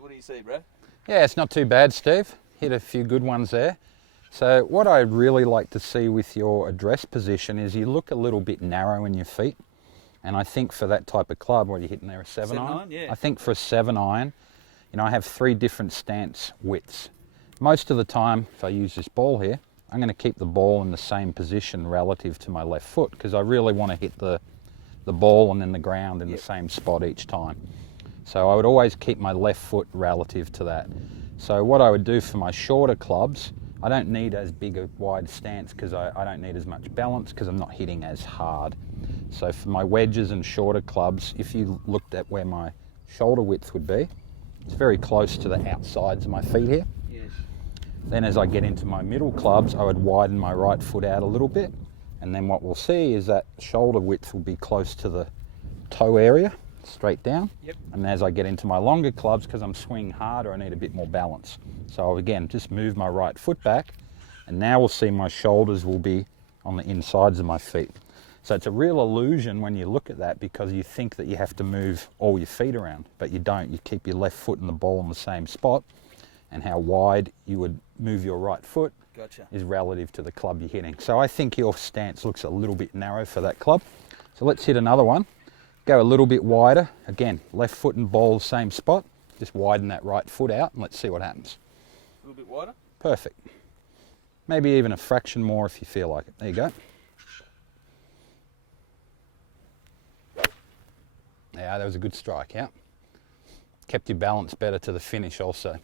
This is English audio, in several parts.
So what do you see, Brad? Yeah, it's not too bad, Steve. Hit a few good ones there. So what I'd really like to see with your address position is you look a little bit narrow in your feet. And I think for that type of club, what are you hitting there, a 7-iron? Yeah. I think for a 7-iron, I have 3 different stance widths. Most of the time, if I use this ball here, I'm going to keep the ball in the same position relative to my left foot because I really want to hit the ball and then the ground in the same spot each time. So I would always keep my left foot relative to that. So what I would do for my shorter clubs, I don't need as big a wide stance because I don't need as much balance because I'm not hitting as hard. So for my wedges and shorter clubs, if you looked at where my shoulder width would be, it's very close to the outsides of my feet here. Yes. Then as I get into my middle clubs, I would widen my right foot out a little bit. And then what we'll see is that shoulder width will be close to the toe area, straight down. Yep. And as I get into my longer clubs, because I'm swinging harder, I need a bit more balance. So again, just move my right foot back, and now we'll see my shoulders will be on the insides of my feet. So it's a real illusion when you look at that because you think that you have to move all your feet around, but you don't. You keep your left foot and the ball in the same spot, and how wide you would move your right foot is relative to the club you're hitting. So I think your stance looks a little bit narrow for that club. So let's hit another one. Go a little bit wider. Again, left foot and ball same spot. Just widen that right foot out and let's see what happens. A little bit wider? Perfect. Maybe even a fraction more if you feel like it. There you go. Yeah, that was a good strike, yeah. Kept your balance better to the finish also.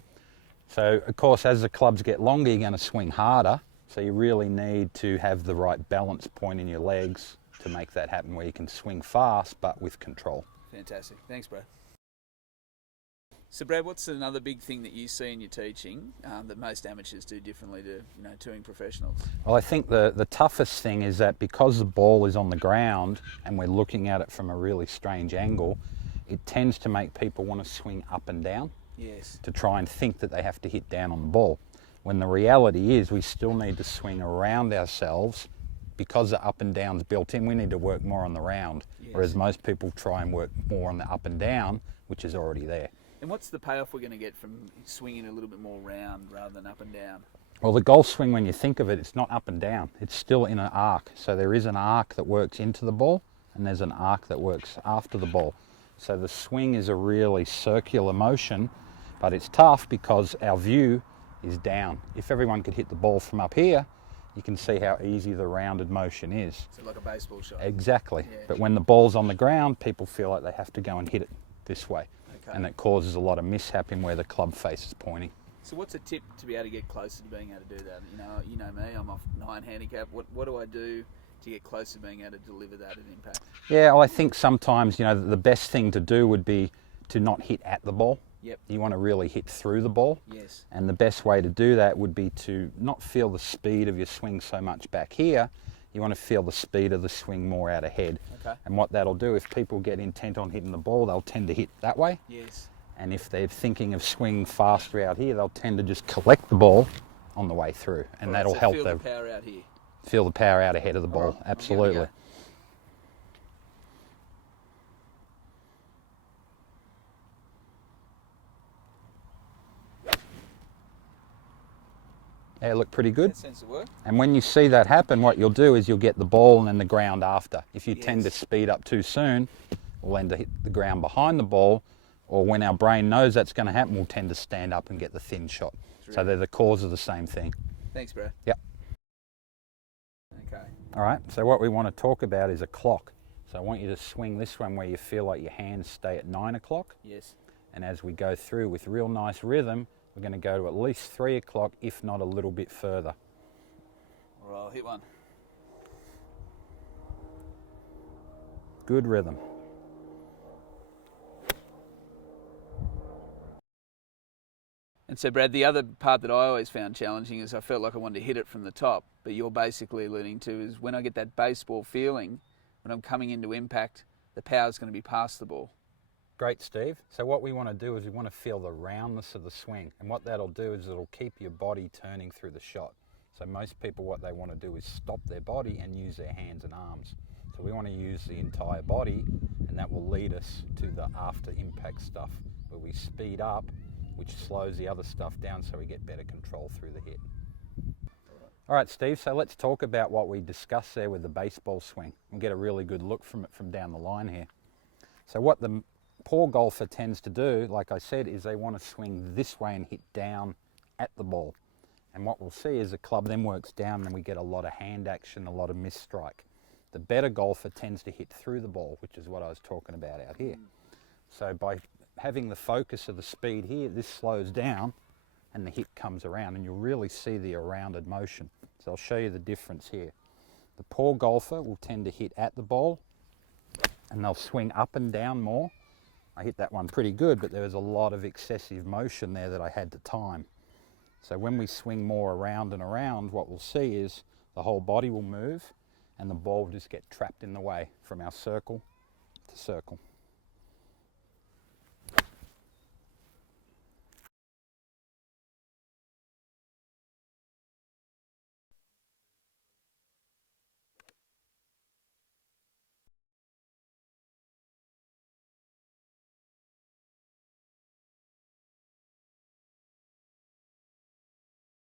So, of course, as the clubs get longer, you're going to swing harder. So you really need to have the right balance point in your legs to make that happen where you can swing fast but with control. Fantastic. Thanks, Brad. So, Brad, what's another big thing that you see in your teaching that most amateurs do differently to, touring professionals? Well, I think the toughest thing is that because the ball is on the ground and we're looking at it from a really strange angle, it tends to make people want to swing up and down. Yes. To try and think that they have to hit down on the ball. When the reality is we still need to swing around ourselves because the up and down's built in. We need to work more on the round, whereas most people try and work more on the up and down, which is already there. And what's the payoff we're going to get from swinging a little bit more round rather than up and down? Well, the golf swing, when you think of it, it's not up and down. It's still in an arc. So there is an arc that works into the ball and there's an arc that works after the ball. So the swing is a really circular motion, but it's tough because our view is down. If everyone could hit the ball from up here, you can see how easy the rounded motion is. So like a baseball shot. Exactly. Yeah. But when the ball's on the ground, people feel like they have to go and hit it this way. Okay. And it causes a lot of mishap in where the club face is pointing. So what's a tip to be able to get closer to being able to do that? You know me, I'm off 9 handicap. What do I do to get closer to being able to deliver that at impact? Yeah, well, I think sometimes, the best thing to do would be to not hit at the ball. Yep. You want to really hit through the ball. Yes. And the best way to do that would be to not feel the speed of your swing so much back here. You want to feel the speed of the swing more out ahead. Okay. And what that'll do, if people get intent on hitting the ball, they'll tend to hit that way. Yes. And if they're thinking of swinging faster out here, they'll tend to just collect the ball on the way through. And that'll help feel them the power out here. feel the power out ahead of the ball. Right. Absolutely. Yeah, look pretty good. That seems to work. And when you see that happen, what you'll do is you'll get the ball and then the ground after. If you tend to speed up too soon, we'll end up hit the ground behind the ball, or when our brain knows that's going to happen, we'll tend to stand up and get the thin shot. So they're the cause of the same thing. Thanks, Brad. Yep. Okay. All right, so what we want to talk about is a clock. So I want you to swing this one where you feel like your hands stay at 9 o'clock. Yes. And as we go through with real nice rhythm, we're going to go to at least 3 o'clock, if not a little bit further. All right, I'll hit one. Good rhythm. And so, Brad, the other part that I always found challenging is I felt like I wanted to hit it from the top, but you're basically alluding to is when I get that baseball feeling, when I'm coming into impact, the power's going to be past the ball. Great, Steve. So what we want to do is we want to feel the roundness of the swing. And what that'll do is it'll keep your body turning through the shot. So most people, what they want to do is stop their body and use their hands and arms. So we want to use the entire body, and that will lead us to the after impact stuff where we speed up which slows the other stuff down so we get better control through the hit. All right, Steve, so let's talk about what we discussed there with the baseball swing and get a really good look from it from down the line here. So what the poor golfer tends to do, like I said, is they want to swing this way and hit down at the ball. And what we'll see is the club then works down and we get a lot of hand action, a lot of missed strike. The better golfer tends to hit through the ball, which is what I was talking about out here. So by having the focus of the speed here, this slows down and the hit comes around, and you'll really see the rounded motion. So I'll show you the difference here. The poor golfer will tend to hit at the ball and they'll swing up and down more. I hit that one pretty good, but there was a lot of excessive motion there that I had to time. So when we swing more around and around, what we'll see is the whole body will move and the ball will just get trapped in the way from our circle to circle.